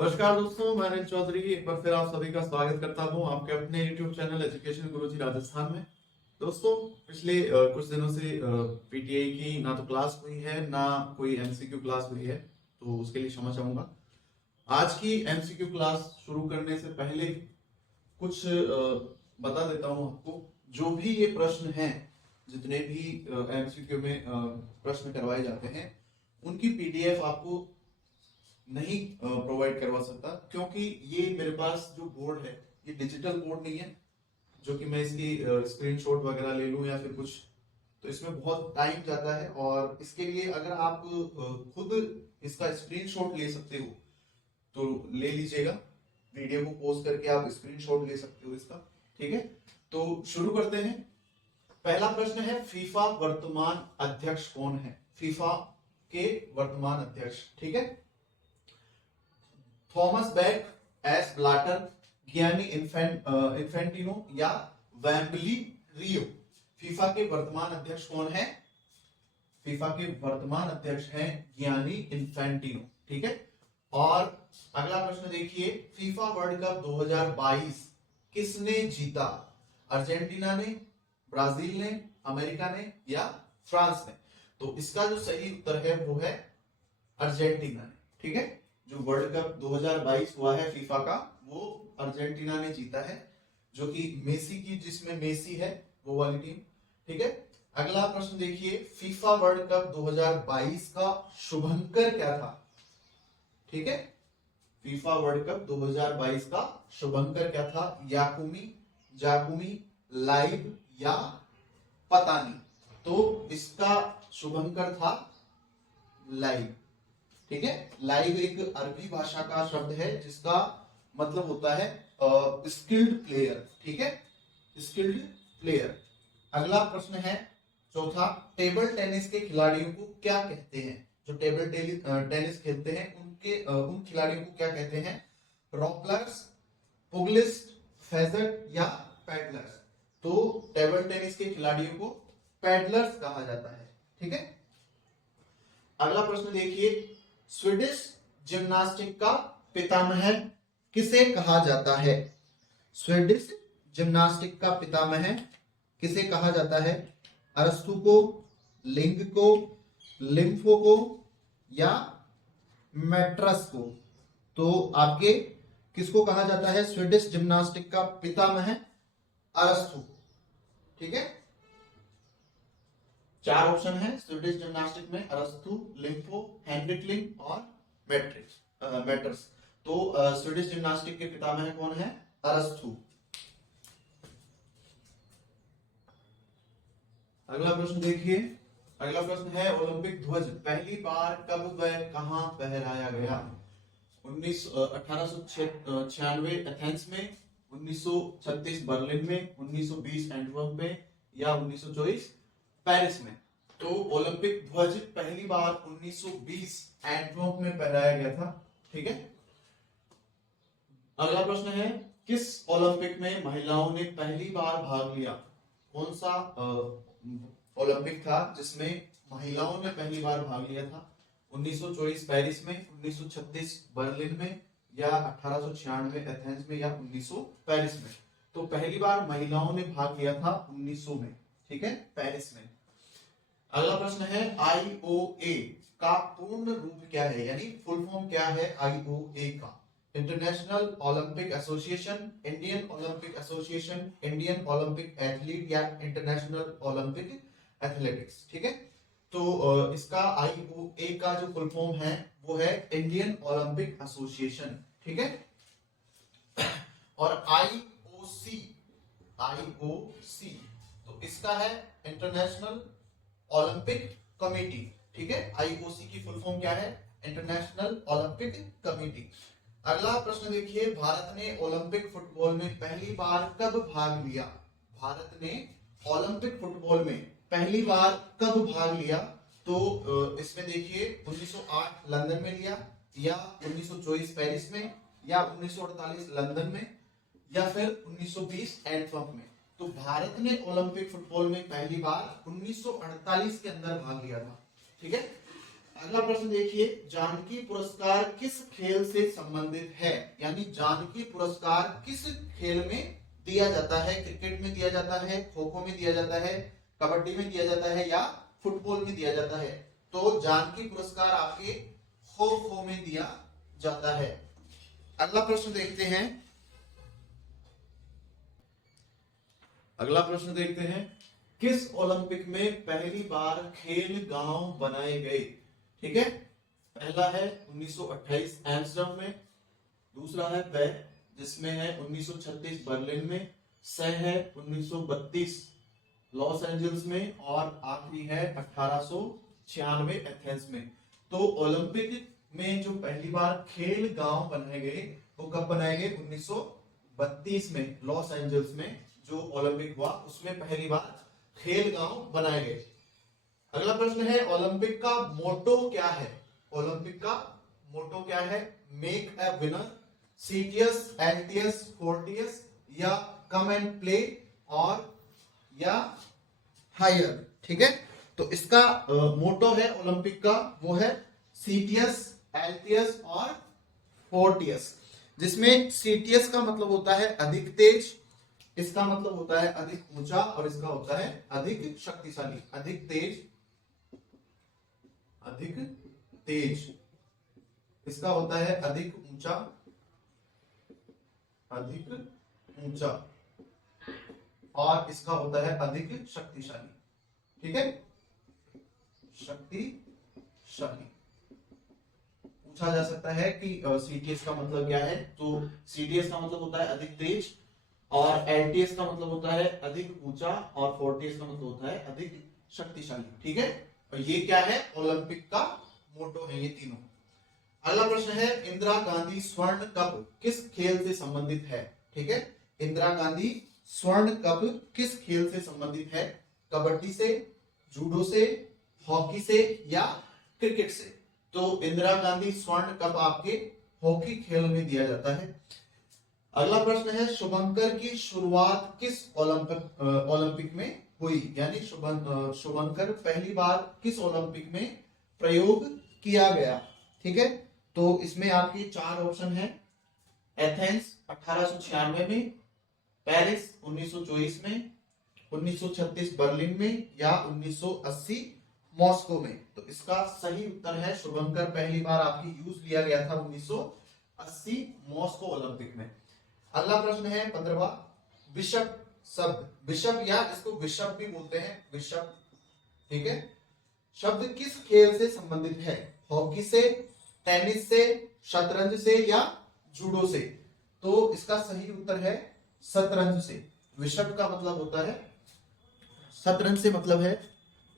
नमस्कार दोस्तों, मैं अनिल चौधरी एक बार फिर आप सभी का स्वागत करता हूं आपके अपने YouTube चैनल एजुकेशन गुरुजी राजस्थान में। दोस्तों, पिछले कुछ दिनों से पीटीआई की ना तो क्लास हुई है ना कोई एमसीक्यू क्लास हुई है, तो उसके लिए क्षमा चाहूंगा। आज की एमसीक्यू क्लास शुरू करने से पहले कुछ बता देता हूं आपको। जो भी ये प्रश्न हैं, जितने भी एमसीक्यू में प्रश्न करवाए जाते हैं, उनकी पीडीएफ आपको नहीं प्रोवाइड करवा सकता, क्योंकि ये मेरे पास जो बोर्ड है ये डिजिटल बोर्ड नहीं है जो कि मैं इसकी स्क्रीनशॉट वगैरह ले लूं या फिर कुछ, तो इसमें बहुत टाइम जाता है। और इसके लिए अगर आप खुद इसका स्क्रीनशॉट ले सकते हो तो ले लीजिएगा, वीडियो को पॉज करके आप स्क्रीनशॉट ले सकते हो इसका। ठीक है, तो शुरू करते हैं। पहला प्रश्न है, फीफा वर्तमान अध्यक्ष कौन है? फीफा के वर्तमान अध्यक्ष, ठीक है। Thomas Bach, S Blatter, Gianni Infantino या वेम्बली रियो। फीफा के वर्तमान अध्यक्ष कौन है? फीफा के वर्तमान अध्यक्ष हैं गियानी इन्फेंटिनो, ठीक है। और अगला प्रश्न देखिए, फीफा वर्ल्ड कप 2022 किसने जीता? अर्जेंटीना ने, ब्राजील ने, अमेरिका ने या फ्रांस ने? तो इसका जो सही उत्तर है वो है अर्जेंटीना ने, ठीक है। जो वर्ल्ड कप 2022 हुआ है फीफा का, वो अर्जेंटीना ने जीता है, जो कि मेसी की, जिसमें मेसी है वो वाली टीम, ठीक है। अगला प्रश्न देखिए, फीफा वर्ल्ड कप 2022 का शुभंकर क्या था? ठीक है, फीफा वर्ल्ड कप 2022 का शुभंकर क्या था? याकुमी, जाकुमी, लाइव या पतानी? तो इसका शुभंकर था लाइव, ठीक है। लाइव एक अरबी भाषा का शब्द है जिसका मतलब होता है स्किल्ड प्लेयर, ठीक है, स्किल्ड प्लेयर। अगला प्रश्न है चौथा, टेबल टेनिस के खिलाड़ियों को क्या कहते हैं? जो टेबल टेनिस खेलते हैं उन खिलाड़ियों को क्या कहते हैं? रॉकलर्स, पुगलिस्ट, फेजर या पैडलर्स? तो टेबल टेनिस के खिलाड़ियों को पैडलर्स कहा जाता है, ठीक है। अगला प्रश्न देखिए, स्वीडिश जिम्नास्टिक का पितामह किसे कहा जाता है? स्वीडिश जिम्नास्टिक का पितामह किसे कहा जाता है? अरस्तु को, लिंग को, लिम्फो को या मैट्रस को? तो आपके किसको कहा जाता है स्वीडिश जिम्नास्टिक का पितामह? अरस्तु, ठीक है। चार ऑप्शन है स्वीडिश जिम्नास्टिक में, अरस्तु, लिम्फो, हेनरिक लिंग और मैट्रस। तो स्वीडिश जिम्नास्टिक के पितामह कौन है? अरस्तु। अगला प्रश्न देखिए, अगला प्रश्न है, ओलंपिक ध्वज पहली बार कब व कहां फहराया गया? 1896 एथेंस में, 1936 बर्लिन में, 1920 एंटवर्प में या 1924 पेरिस में? तो ओलंपिक ध्वज पहली बार 1920 एंटवर्प में फहराया गया था, ठीक है। अगला प्रश्न है, किस ओलंपिक में महिलाओं ने पहली बार भाग लिया? कौन सा ओलंपिक था जिसमें महिलाओं ने पहली बार भाग लिया था? 1924 पेरिस में, 1936 बर्लिन में या 1896 एथेंस में या 1900 पेरिस में? तो पहली बार महिलाओं ने भाग लिया था 1900 में, ठीक है, पेरिस में। अगला प्रश्न है, आईओए का पूर्ण रूप क्या है, यानी फुल फॉर्म क्या है आईओए का? International Olympic association, Indian Olympic association, Indian Olympic athlete या इंटरनेशनल ओलंपिक एथलेटिक्स, ठीक है। तो इसका आईओए का जो फुल फॉर्म है वो है इंडियन ओलंपिक एसोसिएशन, ठीक है। और आईओसी तो इसका है इंटरनेशनल ओलंपिक कमेटी, ठीक है। आईओसी की फुल फॉर्म क्या है? International Olympic committee. अगला प्रश्न देखिए, भारत ने ओलंपिक फुटबॉल में पहली बार कब भाग लिया? भारत ने ओलंपिक फुटबॉल में पहली बार कब भाग लिया? तो इसमें देखिए 1908 लंदन में लिया या 1924 पेरिस में या 1948 लंदन में या फिर 1920 एंटवर्प में? तो भारत ने ओलंपिक फुटबॉल में पहली बार 1948 के अंदर भाग लिया था, ठीक है। अगला प्रश्न देखिए, जानकी पुरस्कार किस खेल से संबंधित है? यानी जानकी पुरस्कार किस खेल में दिया जाता है? क्रिकेट में दिया जाता है, खो खो में दिया जाता है, कबड्डी में दिया जाता है या फुटबॉल में दिया जाता है? तो जानकी पुरस्कार आपके खो खो में दिया जाता है। अगला प्रश्न देखते हैं, अगला प्रश्न देखते हैं, किस ओलंपिक में पहली बार खेल गांव बनाए गए? ठीक है, पहला है 1928 एम्स्टर्डम में, दूसरा है पे जिसमें है 1936 बर्लिन में, सह है 1932 लॉस एंजल्स में और आखिरी है 1896 एथेंस में। तो ओलंपिक में जो पहली बार खेल गांव बनाए गए वो कब बनाए गए? 1932 में लॉस एंजल्स में जो ओलंपिक हुआ उसमें पहली बार खेल गांव बनाए गए। अगला प्रश्न है, ओलंपिक का मोटो क्या है? ओलंपिक का मोटो क्या है? मेक ए विनर, सीटियस, एल्टियस, फोर्टियस या कम एंड प्ले और या हायर। ठीक है, तो इसका मोटो है ओलंपिक का वो है सीटियस, एल्टियस और फोर्टियस, जिसमें सीटियस का मतलब होता है अधिक तेज, इसका मतलब होता है अधिक ऊंचा और इसका होता है अधिक शक्तिशाली। अधिक तेज, अधिक तेज, इसका होता है अधिक ऊंचा, अधिक ऊंचा और इसका होता है अधिक शक्तिशाली। ठीक है, शक्तिशाली। पूछा जा सकता है कि सीटीएस का मतलब क्या है? तो सीटीएस का मतलब होता है अधिक तेज और एलटीएस का मतलब होता है अधिक ऊंचा और फोर्टीएस का मतलब होता है अधिक शक्तिशाली। ठीक है, और ये क्या है? ओलंपिक का मोटो है ये तीनों। अगला प्रश्न है, इंदिरा गांधी स्वर्ण कप किस खेल से संबंधित है? ठीक है, इंदिरा गांधी स्वर्ण कप किस खेल से संबंधित है? कबड्डी से, जूडो से, हॉकी से या क्रिकेट से? तो इंदिरा गांधी स्वर्ण कप आपके हॉकी खेल में दिया जाता है। अगला प्रश्न है, शुभंकर की शुरुआत किस ओलंपिक में हुई? यानी शुभंकर पहली बार किस ओलंपिक में प्रयोग किया गया? ठीक है, तो इसमें आपकी चार ऑप्शन है, एथेंस 1896 में, पेरिस 1924 में, 1936 बर्लिन में या 1980 मॉस्को में। तो इसका सही उत्तर है शुभंकर पहली बार आपकी यूज लिया गया था 1980 मॉस्को ओलंपिक में। अगला प्रश्न है 15वां, बिशप शब्द, बिशप या इसको बिशप भी बोलते हैं, बिशप, ठीक है, शब्द किस खेल से संबंधित है? हॉकी से, टेनिस से, शतरंज से या जूडो से? तो इसका सही उत्तर है शतरंज से। बिशप का मतलब होता है शतरंज से मतलब है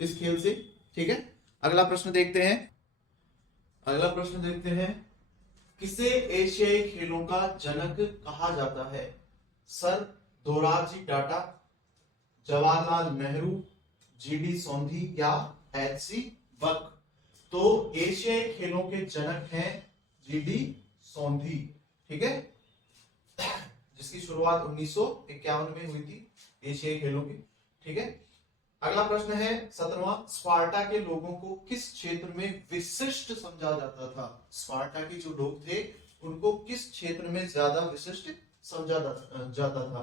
इस खेल से। ठीक है, अगला प्रश्न देखते हैं, अगला प्रश्न देखते हैं, किसे एशियाई खेलों का जनक कहा जाता है? सर दोराबजी टाटा, जवाहरलाल नेहरू, जीडी सोंधी या एचसी वक? तो एशियाई खेलों के जनक हैं जीडी सोंधी। ठीक है, जिसकी शुरुआत 1951 में हुई थी एशियाई खेलों की। ठीक है, अगला प्रश्न है 17वां, स्पार्टा के लोगों को किस क्षेत्र में विशिष्ट समझा जाता था? स्पार्टा के जो लोग थे उनको किस क्षेत्र में ज्यादा विशिष्ट समझा जाता था?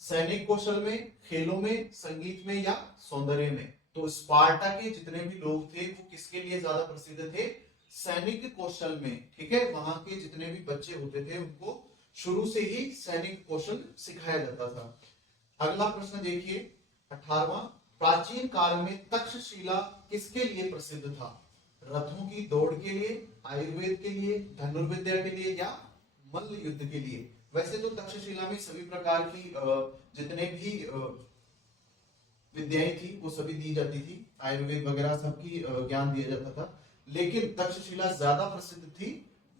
सैनिक कौशल में, खेलों में, संगीत में या सौंदर्य में? तो स्पार्टा के जितने भी लोग थे वो किसके लिए ज्यादा प्रसिद्ध थे? सैनिक कौशल में। ठीक है, वहां के जितने भी बच्चे होते थे उनको शुरू से ही सैनिक कौशल सिखाया जाता था। अगला प्रश्न देखिए 18वां, प्राचीन काल में तक्षशिला किसके लिए प्रसिद्ध था? रथों की दौड़ के लिए, आयुर्वेद के लिए, धनुर्विद्या के लिए या मल्ल युद्ध के लिए? वैसे तो तक्षशिला में सभी प्रकार की जितने भी विद्याएं थी वो सभी दी जाती थी, आयुर्वेद वगैरह सबकी ज्ञान दिया जाता था, लेकिन तक्षशिला ज्यादा प्रसिद्ध थी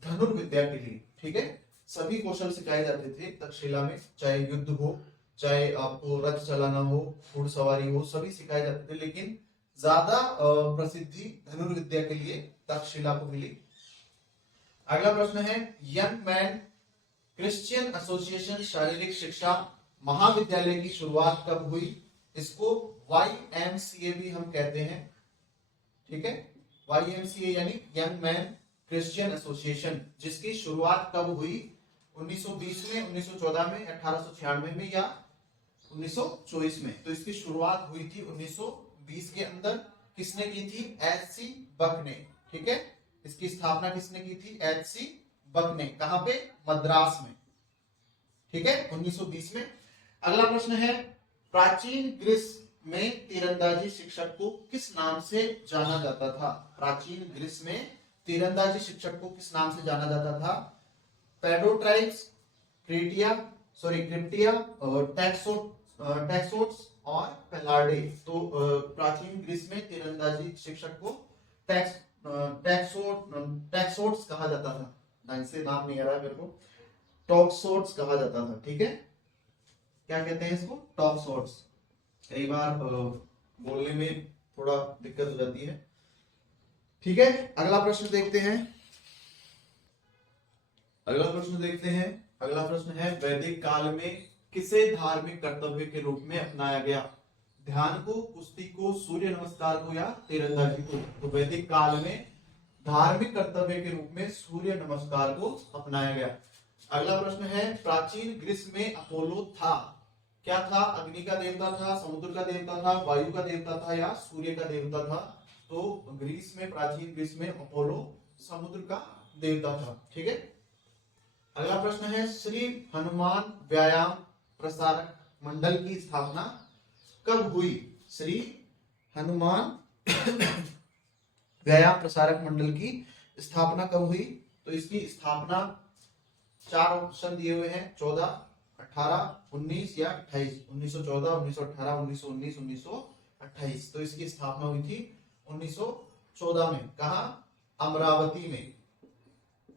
धनुर्विद्या के लिए। ठीक है, सभी कौशल सिखाए जाते थे तक्षशिला में, चाहे युद्ध हो, चाहे आपको रथ चलाना हो, घुड़सवारी हो, सभी सिखाए जाते थे, लेकिन ज्यादा प्रसिद्धि धनुर्विद्या के लिए तक्षशिला को मिली। अगला प्रश्न है, यंग मैन क्रिश्चियन एसोसिएशन शारीरिक शिक्षा महाविद्यालय की शुरुआत कब हुई? इसको YMCA भी हम कहते हैं। ठीक है, YMCA यानी यंग मैन क्रिश्चियन एसोसिएशन, जिसकी शुरुआत कब हुई? 1920 में, 1914 में, 1896 में या 1924 में? तो इसकी शुरुआत हुई थी 1920 के अंदर। किसने की थी? HC बक ने। ठीक है, इसकी स्थापना किसने की थी? HC बक ने। कहां पे? मद्रास में। ठीक है, 1920 में। अगला प्रश्न है, प्राचीन ग्रीस में तीरंदाजी शिक्षक को किस नाम से जाना जाता था? प्राचीन ग्रीस में तीरंदाजी शिक्षक को किस नाम से जाना जाता था? पेड्रोट्राइब्स, क्रिप्टिया, टैक्सोट्स और पेलार्डे। तो प्राचीन ग्रीस में तीरंदाजी शिक्षक को टैक्सोट्स कहा जाता था। ढंग से नाम नहीं आ रहा है मेरे को। टॉक्सोट्स कहा जाता था। ठीक है, क्या कहते हैं इसको? टॉक्सोट्स। कई बार बोलने में थोड़ा दिक्कत हो जाती है। ठीक है, अगला प्रश्न देखते हैं। अगला प्रश्न है, वैदिक काल में किसे धार्मिक कर्तव्य के रूप में अपनाया गया? ध्यान को, कुश्ती को, सूर्य नमस्कार को या तीरंदाजी को? तो वैदिक काल में धार्मिक कर्तव्य के रूप में सूर्य नमस्कार को अपनाया गया। अगला प्रश्न है, प्राचीन ग्रीस में अपोलो था, क्या था? अग्नि का देवता था, समुद्र का देवता था, वायु का देवता था या सूर्य का देवता था? तो ग्रीस में, प्राचीन ग्रीस में अपोलो समुद्र का देवता था। ठीक है, अगला प्रश्न है, श्री हनुमान व्यायाम प्रसारक मंडल की स्थापना कब हुई? श्री हनुमान व्यायाम प्रसारक मंडल की स्थापना कब हुई? तो इसकी स्थापना 4 ऑप्शन दिए हुए हैं, 14, 18, 19 या 28। 1914, 1918, 1919, 1928। तो इसकी स्थापना हुई थी 1914 में। कहा? अमरावती में।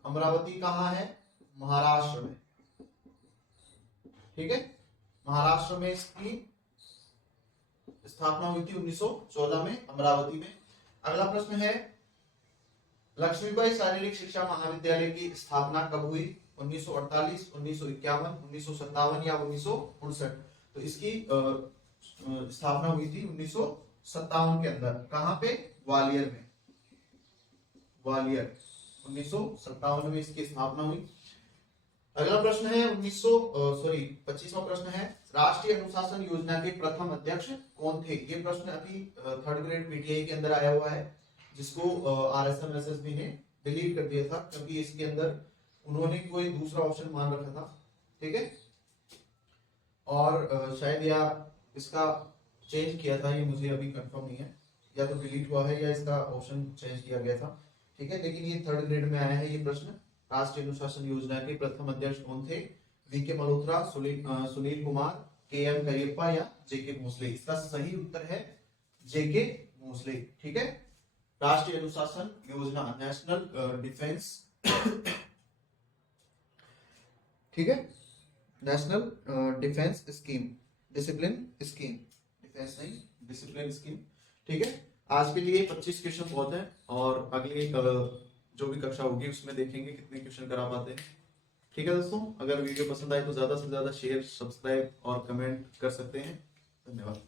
अमरावती कहाँ है? महाराष्ट्र में। ठीक है, महाराष्ट्र में इसकी स्थापना हुई थी 1914 में, अमरावती में। अगला प्रश्न है, लक्ष्मीबाई शारीरिक शिक्षा महाविद्यालय की स्थापना कब हुई? 1948, 1951, 1957 या 1959? तो इसकी स्थापना हुई थी 1957 के अंदर। कहां पे? ग्वालियर में। ग्वालियर 1957 में इसकी स्थापना हुई। अगला प्रश्न है 25वां प्रश्न है, राष्ट्रीय अनुशासन योजना के प्रथम अध्यक्ष कौन थे? ये प्रश्न अभी 3rd ग्रेड पीटीआई के अंदर आया हुआ है, जिसको RSM-SSB ने डिलीट कर दिया था क्योंकि इसके अंदर उन्होंने कोई दूसरा ऑप्शन मान रखा था। ठीक है, और शायद या इसका चेंज किया था, ये मुझे अभी कंफर्म नहीं है, या तो डिलीट हुआ है या इसका ऑप्शन चेंज किया गया था। ठीक है, लेकिन ये 3rd ग्रेड में आया है ये प्रश्न। राष्ट्रीय अनुशासन योजना के प्रथम अध्यक्ष कौन थे? VK मल्होत्रा, सुनील कुमार, KM करियप्पा या JK भोसले? इसका सही उत्तर है JK भोसले। ठीक है, राष्ट्रीय अनुशासन योजना, नेशनल डिफेंस ठीक है, national defence scheme, discipline scheme, defence नहीं, डिसिप्लिन स्कीम। ठीक है, आज के लिए 25 क्वेश्चन बहुत है, और अगली जो भी कक्षा होगी उसमें देखेंगे कितने क्वेश्चन करा पाते हैं। ठीक है दोस्तों, अगर वीडियो पसंद आए तो ज्यादा से ज्यादा शेयर, सब्सक्राइब और कमेंट कर सकते हैं। धन्यवाद।